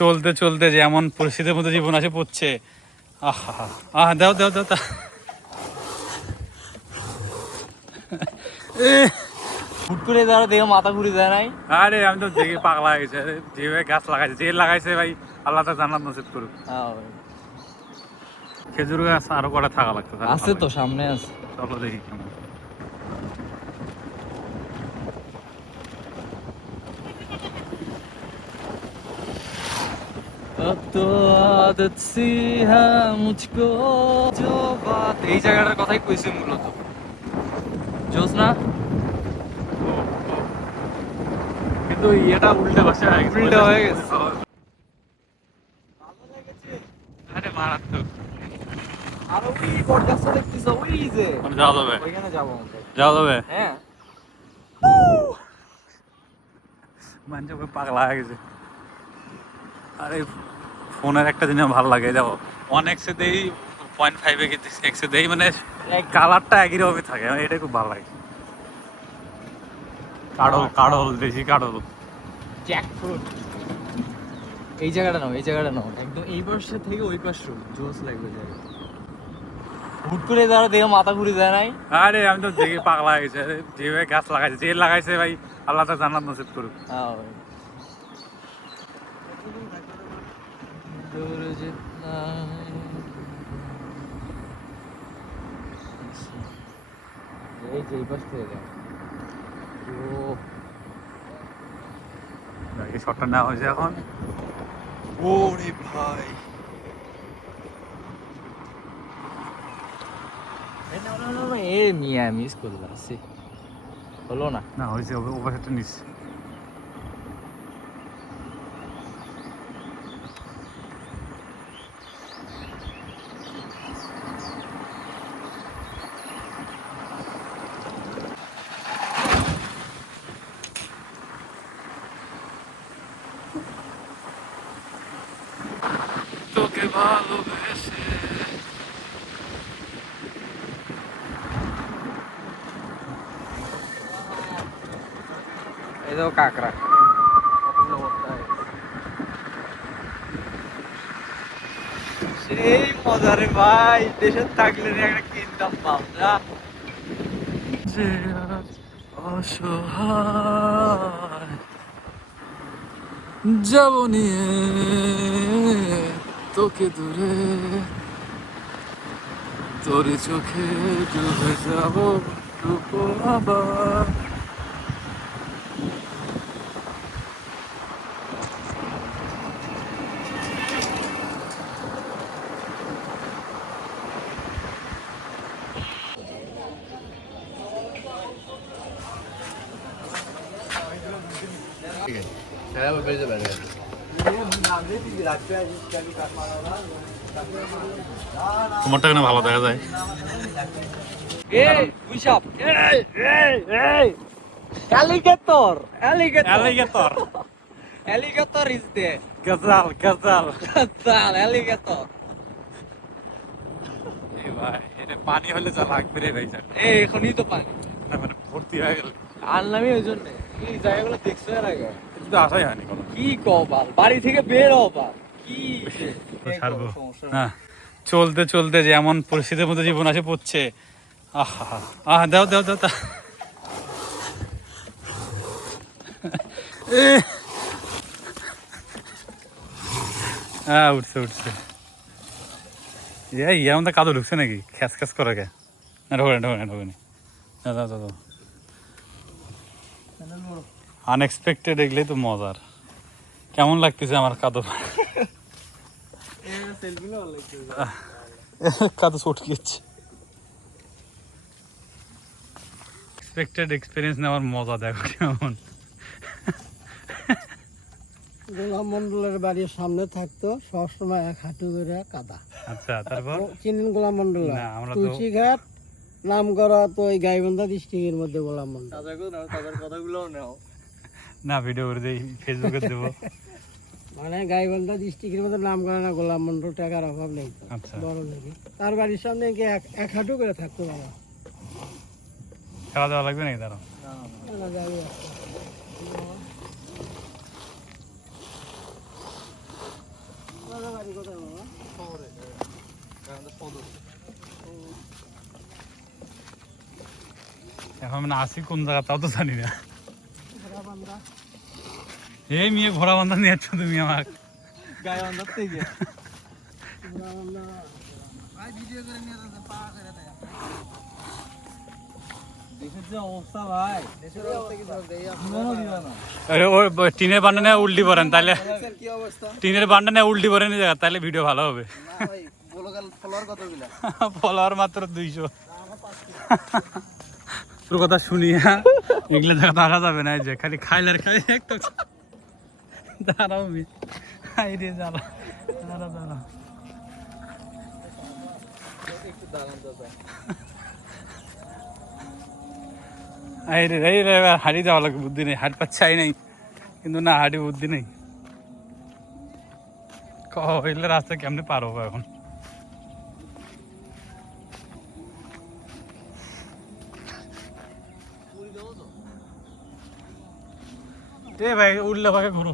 চলতে চলতে যে এমন পরিস্থিতির মধ্যে জীবন আসে পড়ছে। আহা আহ দাও দাও দাও দাও। হুট করে যারা দেখে মাথা ঘুরে যায় নাই। আরে আমি তো দেখে পাগলা হয়ে গেছে, যেভাবে গাছ লাগাইছে, যে লাগাইছে ভাই আল্লাহ তা জান্নাত নসিব করুক। খেজুর গাছ আরো কটা থাকা লাগতো, আছে তো সামনে আছে। চলো দেখি কেমন। এই জায়গাটার কথাই কইছি মূলত। জোস না কিন্তু ইয়েটা উল্টে বসে উল্টা হয়ে গেছে। আরে মারাত্মক। আর ওই পডকাস্টটা দেখতেছো ওই যে যাওয়া যাবে, ওইখানে যাবো আমরা। যাওয়া যাবে। হ্যাঁ মানুষ পাগলা হয়ে গেছে। আরে ফোনের একটা জিনিস ভালো লাগে, দেখো 1x দেই 0.5 x দেই, মানে কালারটা একই রকমই থাকে, মানে এটা খুব ভালো লাগে। কাড়ল কাড়ল বেশি কাড়ল। জ্যাকফ্রুট। এই জায়গাটা নাও, এই জায়গাটা নাও, একদম এই পাশে থেকে ওই পাশ জোস লাগবে জায়গা। হুট করে যারা দেখে মাথা ঘুরে যায় নাই। আরে আমি তো দেখে পাগলা হয়ে গেছে, যেভাবে গাছ লাগাইছে, যে লাগাইছে ভাই আল্লাহ তা জান্নাত নসিব করুক। এই যে এই পাশ থেকে যাও। এই শটটা নেওয়া হয়েছে এখন। ওরে ভাই এ মিয়া মিস করলাম, হলো না। না হয়েছে, ওভার একটা নিস। তোকে ভালোবেসে এই তো কাকড়া সেই মজা রে ভাই, দেশে থাকলে একটা কিনতাম পাবনা। অসহায় যাব নিয়ে তোকে দূরে, তোর চোখে ডুবে যাব ডুবো আবার। তোমারটা কেন ভালো দেখা যায়? Alligator is there. Ghazal Ghazal. Alligator. এই ভাই এটা পানি হলে যা লাগবে রে ভাই স্যার। এখনই তো পানি না মানে ভর্তি হয়ে গেল। আনলামই ওই জন্য। এই জায়গাগুলো দেখছো এর আগে? কিন্তু আসাই হয়নি কোনো। কি কবাল, বাড়ি থেকে বের হবার কি ছাড়বো না। চলতে চলতে যে এমন পরিস্থিতির মধ্যে জীবন আসে পড়ছে। আহা আহ দাও দাও দাও দাও। হ্যাঁ উঠছে উঠছে। ইয়ে আমাদের কাদো ঢুকছে নাকি? খ্যাস খ্যাস করে কে? না ঢোকে ঢোকে ঢোকেনি। দাও দাও দাও। আনএক্সপেক্টেড দেখলেই তো মজার। কেমন লাগতেছে আমার কাদো? কাদো চটকে যাচ্ছে। এক্সপেক্টেড এক্সপিরিয়েন্স নেওয়ার মজা দেখো কেমন। গোলাম মন্ডলের বাড়ির সামনে থাকতো সবসময় এক হাঁটু করে কাদা। আচ্ছা তারপর চিনেন গোলাম মন্ডল? না আমরা তো তুলসী ঘাট নাম করা তো এই গাইবান্ধা ডিস্ট্রিক্টের মধ্যে গোলাম মন্ডল। তাদের কথাগুলো নাও না ভিডিও করে দেই, ফেসবুকে দেব। মানে গাইবান্ধা ডিস্ট্রিক্টের মধ্যে নাম করা না গোলাম মন্ডল, টাকার অভাব নেই তো। আচ্ছা বড় দেখি তার বাড়ির সামনে কি এক হাঁটু করে থাকতো বাবা। খাওয়া দাওয়া লাগবে নাকি? দাঁড়াও না, যাবে। এখন মানে আসি কোন জায়গা তাও তো জানি না। ঘোড়া বান্ধা এই মেয়ে ঘোড়া বান্ধা নিয়ে যাচ্ছ তুমি আমার গায়ে অন্ধর থেকে ঘোড়া বান্ধা দেশের যে অবস্থা ভাই দেশের অবস্থা কি জীবনও দিবে না। ওই টিনের বান্ডা নিয়ে উল্টি পড়েন তাহলে, কি অবস্থা টিনের বান্ডা নিয়ে উল্টি পড়েন এই জায়গা তাহলে ভিডিও ভালো হবে। না ভাই বলগাল ফলোয়ার কতগুলা ফলোয়ার মাত্র 200। তোর কথা শুনি হ্যাঁ, এগুলো জায়গা দেখা যাবে না, এই যে খালি খাইলার খাই একটা দাঁড়াও মি হাই রে দাঁড়া দাঁড়া দাঁড়া একটু দাঁড়ান তো এই রে হাঁড়ি যাওয়া লাগে, বুদ্ধি নেই, হাট পাচ্ছাই নাই কিন্তু না হাঁটি বুদ্ধি নেই। কইলে রাস্তা কেমনে পার হবো এখন? এ ভাই উঠলে ভাগে ঘুরো।